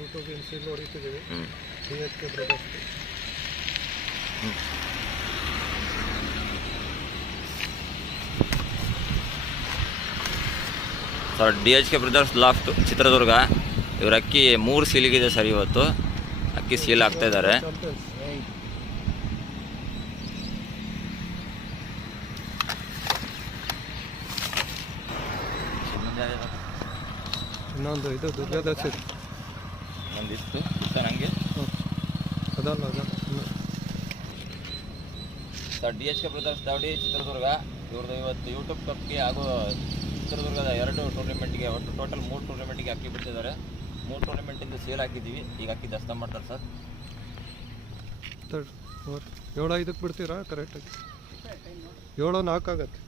YouTube install ಹೊಡಿತಿದ್ದೀವಿ. DHK brothers sir DHK brothers loft Chitradurga. ಇವ್ರ ಅಕ್ಕಿ 3 ಸೀಲಿಗಿದೆ ಸರ್. ಇವತ್ತು ಅಕ್ಕಿ ಸೀಲ್ ಆಗ್ತಾ ಇದ್ದಾರೆ. ಇನ್ನೊಂದು ಇದು ದುರ್ಗಾದಾಸ್ ಒಂದಿತ್ತು ನನಗೆ ಅದಲ್ಲ ಸರ್ DHK ಬ್ರದರ್ಸ್ ದಾವಡಿ ಚಿತ್ರದುರ್ಗ. ಇವ್ರದ್ದು ಇವತ್ತು ಯೂಟ್ಯೂಬ್ ಕಪ್ಗೆ ಹಾಗೂ ಚಿತ್ರದುರ್ಗದ 2 ಟೂರ್ನಿಮೆಂಟ್ಗೆ ಒಟ್ಟು ಟೋಟಲ್ 3 ಟೂರ್ನಿಮೆಂಟ್ಗೆ ಅಕ್ಕಿ ಬಿಟ್ಟಿದ್ದಾರೆ. 3 ಟೂರ್ನಿಮೆಂಟಿಂದ ಸೇಲ್ ಹಾಕಿದ್ದೀವಿ. ಈಗ ಅಕ್ಕಿ ದಸ್ತ ಮಾಡ್ತಾರೆ ಸರ್. 7-5ಕ್ಕೆ ಬಿಡ್ತೀರಾ ಕರೆಕ್ಟಾಗಿ? 7-4 ಆಗತ್ತೆ.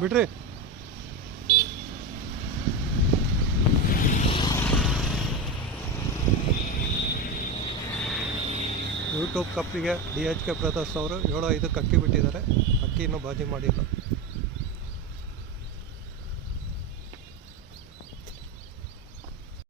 ಬಿಡ್ರಿ ಯೂಟ್ಯೂಬ್ ಕಪ್ಪಿಗೆ DHK ಬ್ರದರ್ಸ್ ಅವರು 7-5ಕ್ಕೆ ಅಕ್ಕಿ ಬಿಟ್ಟಿದ್ದಾರೆ. ಅಕ್ಕಿ ಇನ್ನೂ ಬಾಜಿ ಮಾಡಿಲ್ಲ.